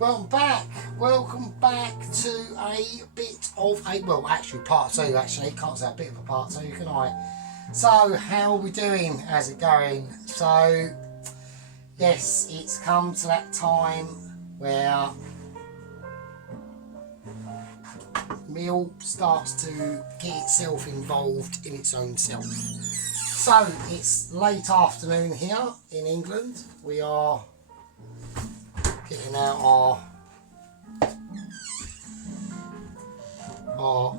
Welcome back to a bit of a, well, actually part two, actually. Can't say a bit of a part two, can I? So, how are we doing? How's it going? So, yes, it's come to that time where Mill starts to get itself involved in its own self. So, it's late afternoon here in England. We are getting out our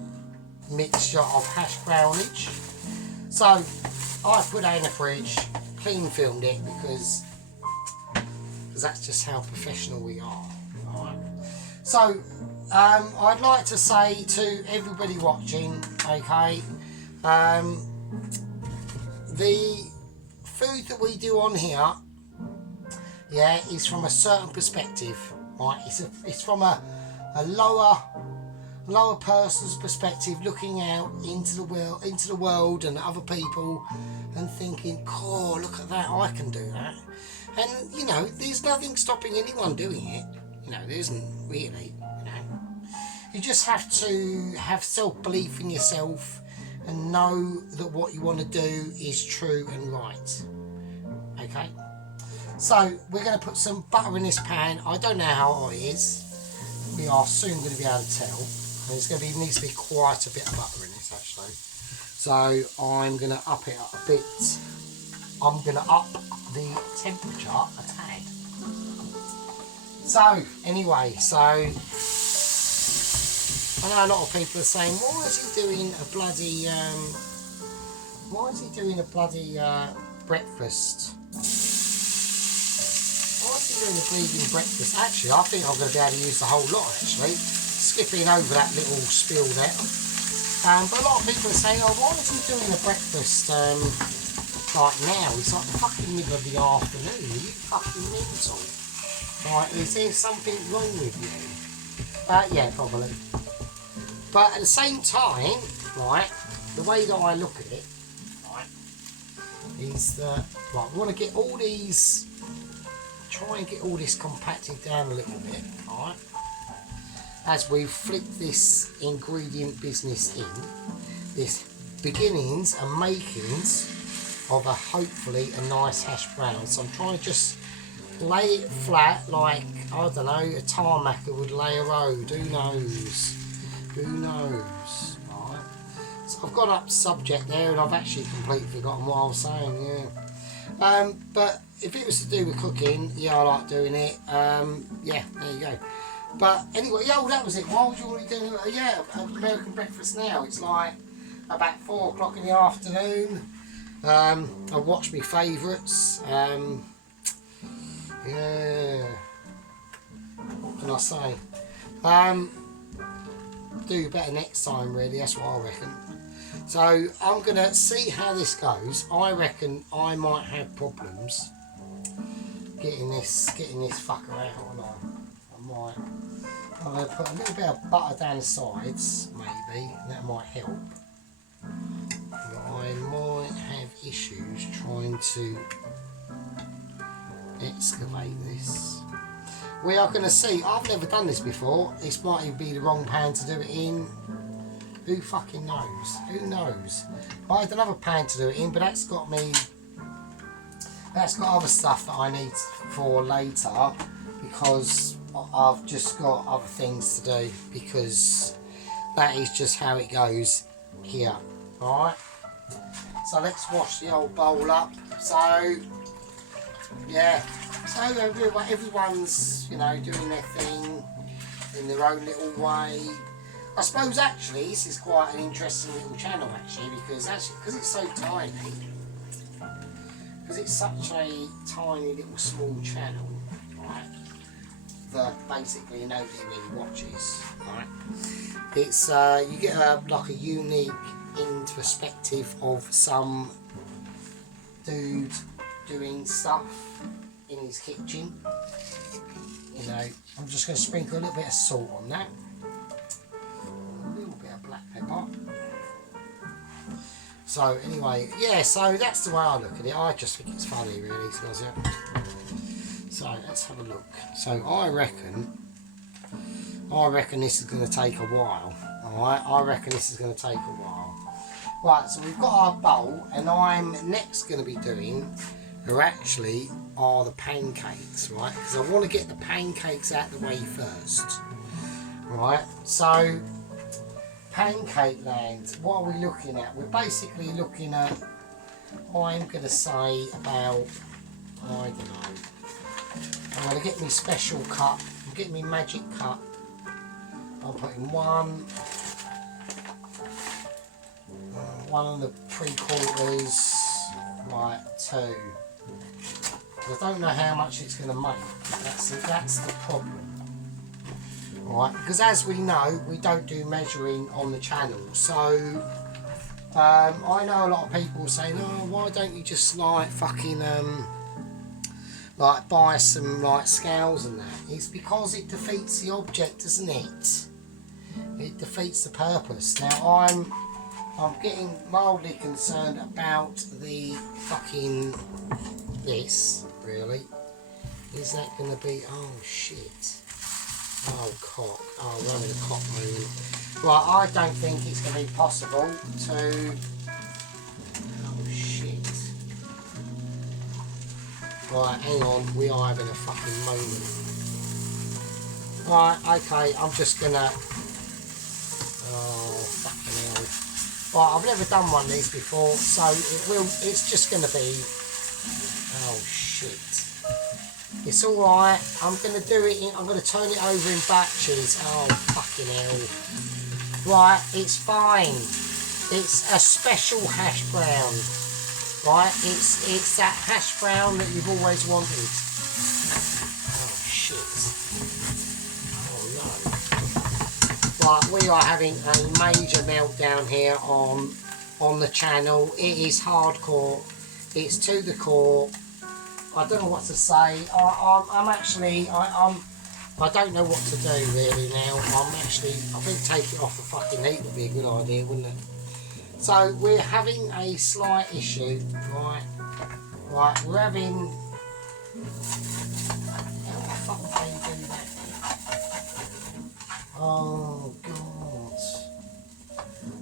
mixture of hash brownage. So I put that in the fridge, clean filmed it because that's just how professional we are. Alright. So I'd like to say to everybody watching, okay, the food that we do on here, yeah, is from a certain perspective, right? It's from a lower person's perspective, looking out into the world and other people, and thinking, "Oh, look at that! I can do that." And you know, there's nothing stopping anyone doing it. You know, there isn't really. You know, you just have to have self-belief in yourself and know that what you want to do is true and right. Okay. So we're going to put some butter in this pan. I don't know how hot it is. We are soon going to be able to tell. And it's going to be, needs to be quite a bit of butter in this actually. So I'm going to up it up a bit. I'm going to up the temperature a tad. So anyway, so I know a lot of people are saying, why is he doing a bloody breakfast? Doing a bleeding breakfast. Actually, I think I'm going to be able to use the whole lot actually, skipping over that little spill there. But a lot of people are saying, oh, why is he doing a breakfast like now? It's like the fucking middle of the afternoon. Are you fucking mental? Right, is there something wrong with you? Yeah, probably. But at the same time, right, the way that I look at it, right, is that, right, we want to get all these, try and get all this compacted down a little bit, alright, as we flick this ingredient business in, this beginnings and makings of a hopefully a nice hash brown. So I'm trying to just lay it flat like, I don't know, a tarmacker would lay a road. Who knows, alright. So I've got up subject there and I've actually completely forgotten what I was saying, yeah. But if it was to do with cooking, yeah, I like doing it. Yeah, there you go. But anyway, yeah, well, that was it. Why would you already do American breakfast now? It's like about 4 o'clock in the afternoon. I watch my favourites. Yeah. What can I say? Do better next time, really. That's what I reckon. So I'm going to see how this goes. I reckon I might have problems getting this fucker out, and I'm going to put a little bit of butter down the sides, maybe, that might help. But I might have issues trying to excavate this. We are going to see. I've never done this before. This might even be the wrong pan to do it in. Who fucking knows? Who knows? I had another pan to do it in, but that's got other stuff that I need for later, because I've just got other things to do, because that is just how it goes here. Alright? So let's wash the old bowl up. So, yeah. So everyone's, you know, doing their thing in their own little way. I suppose actually this is quite an interesting little channel actually, because it's so tiny, because it's such a tiny little small channel, right, that basically nobody really watches, right. It's you get like a unique introspective of some dude doing stuff in his kitchen. You know, I'm just going to sprinkle a little bit of salt on that. Black pepper. So anyway, yeah, so that's the way I look at it. I just think it's funny really, does it? So let's have a look. So I reckon I reckon this is going to take a while. Alright, I reckon this is going to take a while. Right, so we've got our bowl, and I'm next going to be doing are the pancakes, right? Because I want to get the pancakes out the way first. Right, so pancake land, what are we looking at? We're basically looking at, I'm going to say about, I don't know, I'm going to get me special cup, I'm getting me magic cup, I'm putting one and 3/4, right, 2. I don't know how much it's going to make, that's the problem. Right, because as we know, we don't do measuring on the channel, so I know a lot of people saying, oh, why don't you just like fucking like buy some like scales and that. It's because it defeats the object, doesn't it? It defeats the purpose. Now I'm getting mildly concerned about the fucking this, really. Is that gonna be, oh shit. Oh cock. Oh, we're having a cock moment. Right, I don't think it's gonna be possible to, oh shit. Right, hang on, we are having a fucking moment. Right, okay, I'm just gonna, oh fucking hell. Right, I've never done one of these before, so it's just gonna be, oh shit. It's alright, I'm gonna do it, I'm gonna turn it over in batches. Oh fucking hell. Right, it's fine. It's a special hash brown. Right, it's that hash brown that you've always wanted. Oh shit. Oh no. Right, we are having a major meltdown here on the channel. It is hardcore. It's to the core. I don't know what to say. I don't know what to do really now. I think take it off the fucking heat would be a good idea, wouldn't it? So we're having a slight issue, right? Right, we're having. How the fuck do you do that? Oh god.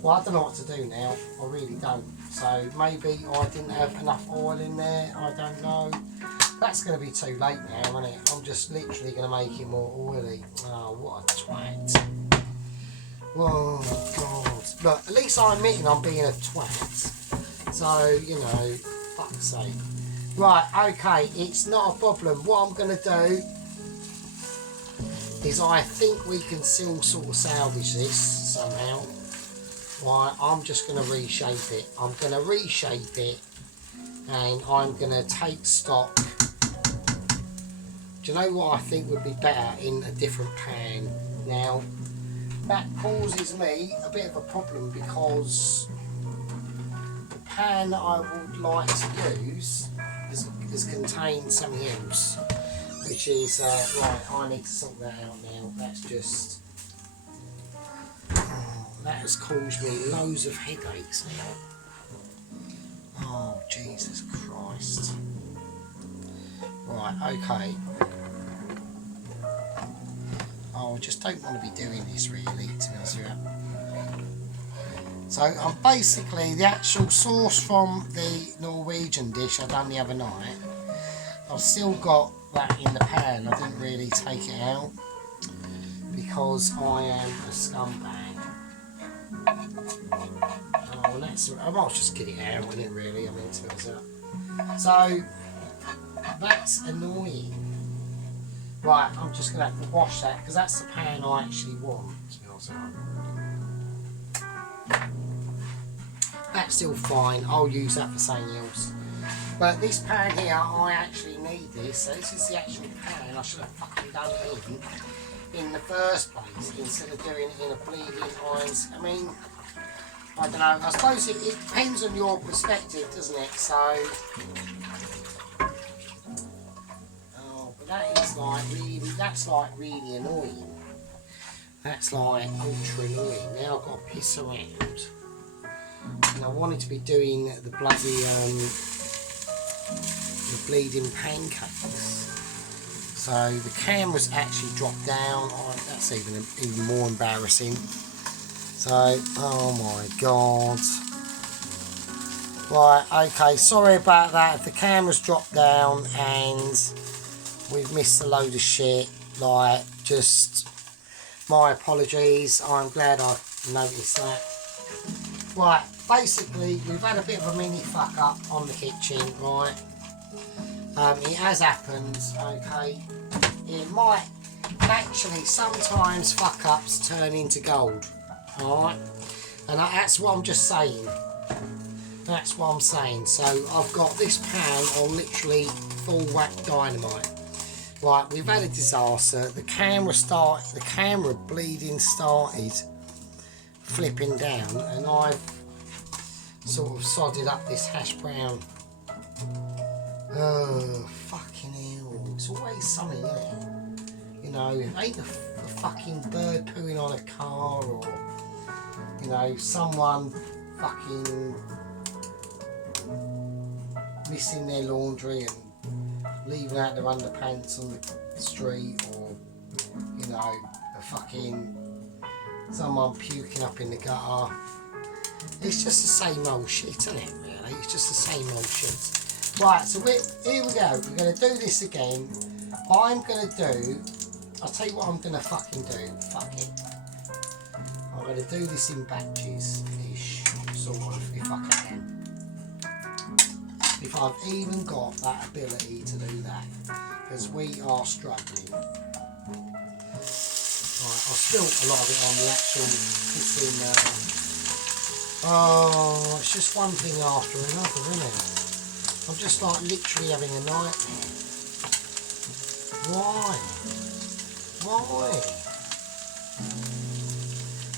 Well, I don't know what to do now. I really don't. So maybe I didn't have enough oil in there. I don't know. That's going to be too late now, isn't it? I'm just literally going to make it more oily. Oh, what a twat. Oh god. Look, at least I'm admitting I'm being a twat. So, you know, fuck's sake. Right, okay, it's not a problem. What I'm going to do is I think we can still sort of salvage this somehow. Right, I'm just going to reshape it. I'm going to reshape it and I'm going to take stock. Do you know what I think would be better in a different pan? Now, that causes me a bit of a problem because the pan that I would like to use is contained something else, which is, right, I need to sort that out now. That's just, that has caused me loads of headaches now. Oh, Jesus Christ. Right, okay. Oh, I just don't want to be doing this really, to be honest with you. So I'm basically, the actual sauce from the Norwegian dish I done the other night, I've still got that in the pan. I didn't really take it out because I am a scumbag. Oh, and that's, I might just get it out, wouldn't it really? I mean, to be honest with you. So that's annoying. Right, I'm just going to have to wash that because that's the pan I actually want, to be honest with you. That's still fine, I'll use that for something else. But this pan here, I actually need this, so this is the actual pan I should have fucking done it in the first place, instead of doing it in a bleeding irons. I mean, I don't know, I suppose it depends on your perspective, doesn't it? So, that is like really, that's like really annoying. That's like ultra annoying. Now I've got to piss around. And I wanted to be doing the bloody, the bleeding pancakes. So So the camera's actually dropped down. Oh, that's even more embarrassing. So, oh my god. Right, okay, sorry about that. If the camera's dropped down and we've missed a load of shit, like, just my apologies. I'm glad I noticed that. Right, basically, we've had a bit of a mini fuck up on the kitchen, right? It has happened, okay? It might, actually, sometimes fuck ups turn into gold, alright? And that's what I'm just saying. That's what I'm saying. So I've got this pan on literally full whack dynamite. Right, we've had a disaster. The camera bleeding started flipping down, and I've sort of sodded up this hash brown. Oh, fucking hell. It's always something, isn't it? You know, ain't a fucking bird pooing on a car, or, you know, someone fucking missing their laundry and leaving out their underpants on the street, or, you know, a fucking someone puking up in the gutter. It's just the same old shit, isn't it, really? It's just the same old shit. Right, so here we go. We're going to do this again. I'll tell you what I'm going to fucking do. Fuck it. I'm going to do this in batches-ish, sort of, if I can. If I've even got that ability to do that. Because we are struggling. Right, I've spilt a lot of it on the actual kitchen. Oh, it's just one thing after another, isn't it? I'm just like literally having a nightmare. Why? Why?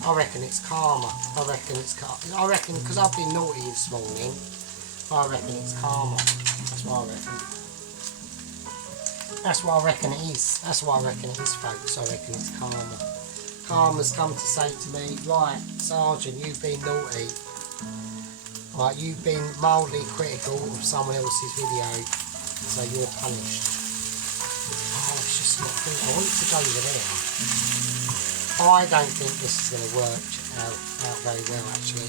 I reckon it's karma. I reckon because I've been naughty this morning. I reckon it's karma. That's what I reckon. That's what I reckon it is. That's what I reckon it is, folks. I reckon it's karma. Karma's come to say to me, right, Sergeant, you've been naughty. Right, you've been mildly critical of someone else's video, so you're punished. Oh, it's just not good. I want it to go over there. I don't think this is going to work out very well, actually.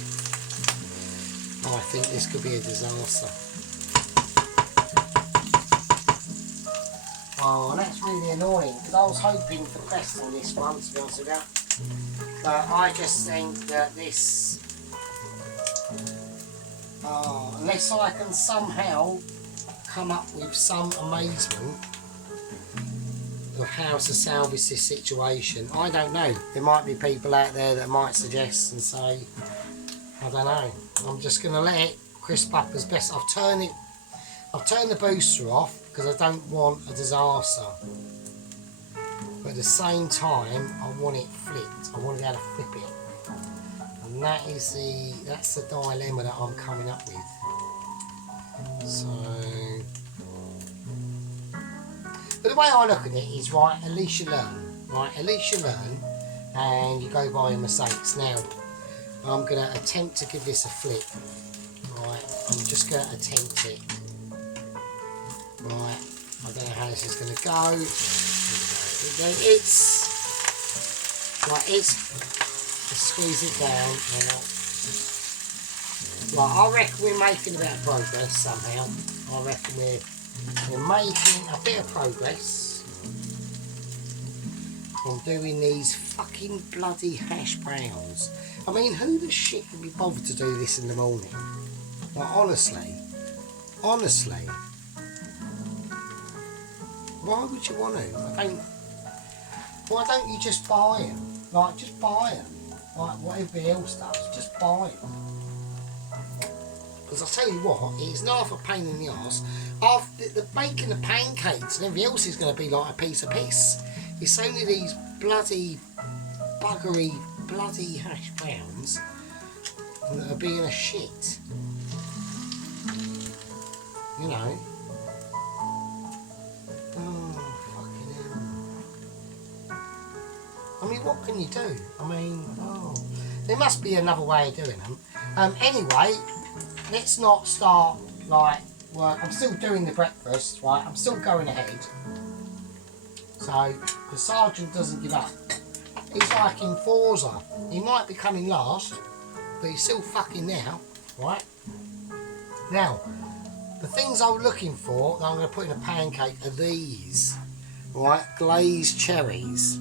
I think this could be a disaster. Oh, that's really annoying, because I was hoping for the best on this one, to be honest with you. But I just think that this... unless I can somehow come up with some amazement of how to salvage this situation, I don't know. There might be people out there that might suggest and say, I don't know. I'm just going to let it crisp up as best. I've turned the booster off because I don't want a disaster. But at the same time, I want it flipped. I want to be able to flip it. And that's the dilemma that I'm coming up with. So, but the way I look at it is, right, at least you learn. Right, at least you learn and you go by your mistakes. Now, I'm going to attempt to give this a flip. Right, I'm just going to attempt it. Right, I don't know how this is going to go. Just squeeze it down. Right, I reckon we're making a bit of progress somehow. I reckon we're making a bit of progress on doing these fucking bloody hash browns. I mean, who the shit can be bothered to do this in the morning? Like, honestly, why would you want to? Why don't you just buy them? Like, just buy them. Like, what everybody else does, just buy them. Because I'll tell you what, it's not a pain in the arse. The baking the pancakes and everything else is going to be like a piece of piss. It's only these bloody, buggery, bloody hash browns that are being a shit. You know. Oh, fucking hell. I mean, what can you do? I mean, there must be another way of doing them. Anyway, let's not start, like, work. I'm still doing the breakfast, right? I'm still going ahead. So the sergeant doesn't give up. He's like in Forza. He might be coming last, but he's still fucking there, right? Now, the things I'm looking for that I'm going to put in a pancake are these, right? Glazed cherries.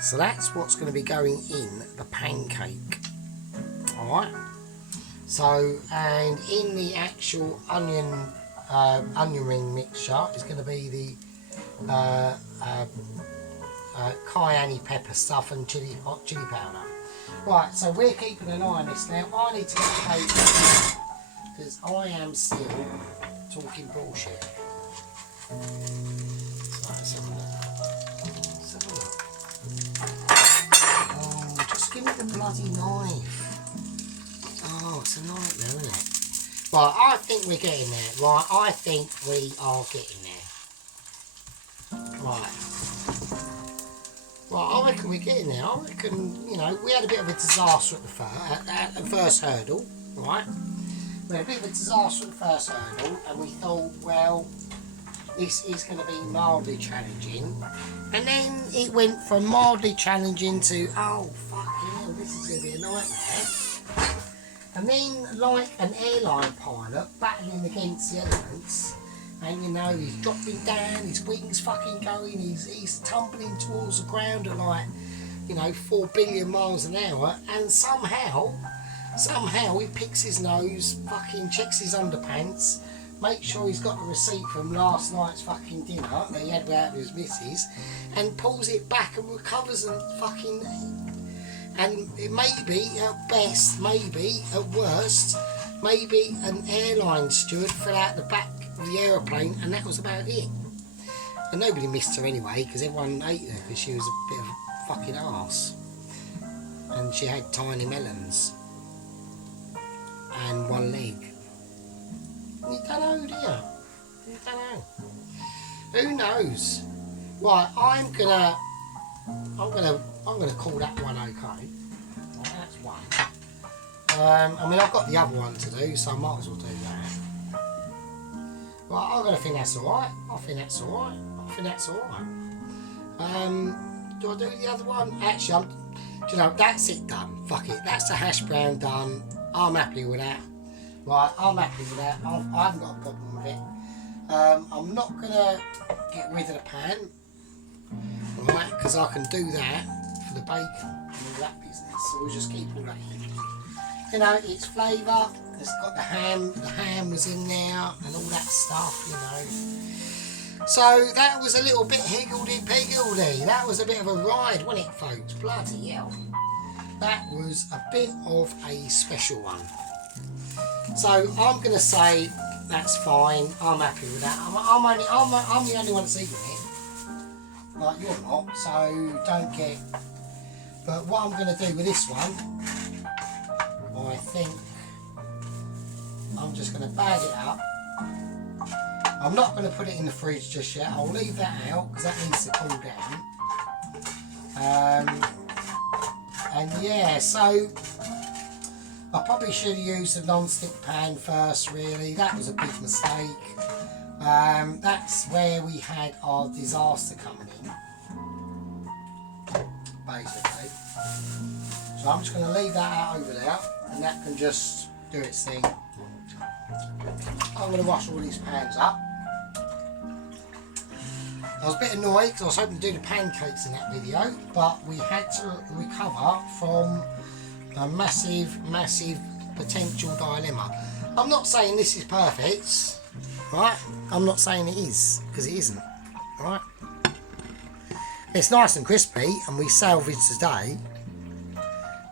So that's what's going to be going in the pancake, alright? So, and in the actual onion ring mixture is going to be the cayenne pepper stuff and hot chili powder. Right, so we're keeping an eye on this now. I need to get the cake because I am still talking bullshit. So let's have a look. Let's have a look. Oh, just give me the bloody knife. Oh, it's a nightmare, isn't it? Right, I think we're getting there. Right, I think we are getting there. Right. Right, I reckon we're getting there. I reckon, you know, we had a bit of a disaster at the first hurdle, right? We had a bit of a disaster at the first hurdle, and we thought, well, this is going to be mildly challenging. And then it went from mildly challenging to, oh, fucking hell, this is going to be a nightmare. And then, like an airline pilot battling against the elements, and you know, he's dropping down, his wings fucking going, he's tumbling towards the ground at like, you know, 4 billion miles an hour, and somehow he picks his nose, fucking checks his underpants, makes sure he's got the receipt from last night's fucking dinner that he had out with his missus, and pulls it back and recovers and fucking, and it may be at best, maybe at worst, maybe an airline steward fell out the back of the aeroplane and that was about it. And nobody missed her anyway because everyone ate her because she was a bit of a fucking arse. And she had tiny melons and one leg. You don't know, do you? You don't know. Who knows? Right, I'm gonna call that one okay. Right, that's one. I mean, I've got the other one to do, so I might as well do that. Right, I'm gonna think that's alright. I think that's alright. Do I do the other one? Actually, do you know, that's it done. Fuck it. That's the hash brown done. I'm happy with that. Right, I'm happy with that. I haven't got a problem with it. I'm not gonna get rid of the pan, right? Because I can do that for the bacon and all that business. So we'll just keep all that in. You know, it's flavour. It's got the ham was in there and all that stuff, you know. So that was a little bit higgledy-piggledy. That was a bit of a ride, wasn't it, folks? Bloody hell. That was a bit of a special one. So I'm going to say that's fine. I'm happy with that. I'm the only one that's eating it. Like, you're not, so don't get... But what I'm going to do with this one, I think I'm just going to bag it up. I'm not going to put it in the fridge just yet. I'll leave that out because that needs to cool down. And yeah, so I probably should have used a non-stick pan first, really. That was a big mistake. That's where we had our disaster coming in, basically. So I'm just going to leave that out over there, and that can just do its thing. I'm going to wash all these pans up. I was a bit annoyed because I was hoping to do the pancakes in that video, but we had to recover from a massive potential dilemma. I'm not saying this is perfect, right? I'm not saying it is, because it isn't, right? It's nice and crispy, and we salvaged today,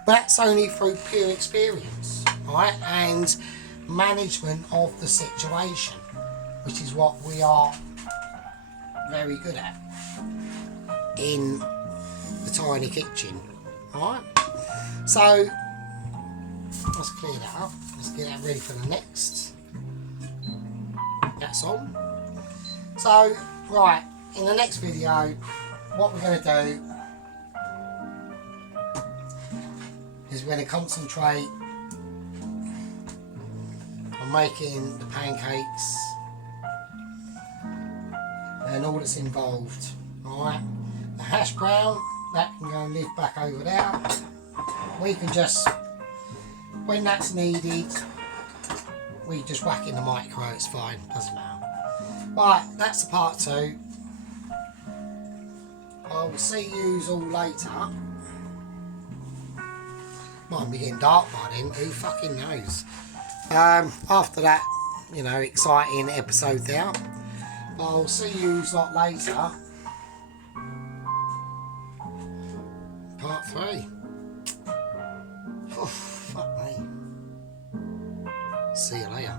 but that's only through pure experience, right? And management of the situation, which is what we are very good at in the tiny kitchen. Alright, so let's clear that up. Let's get that ready for the next. That's on. So, right, in the next video, what we're going to do is we're going to concentrate on making the pancakes and all that's involved, alright? hash brown, that can go and live back over there. We can just, when that's needed, we just whack in the micro, it's fine, doesn't matter. Right, that's the part 2. I will see yous all later. Might be getting dark by then, who fucking knows. After that, you know, exciting episode there. I'll see yous lot later. Part 3. Oh, fuck me. See you later.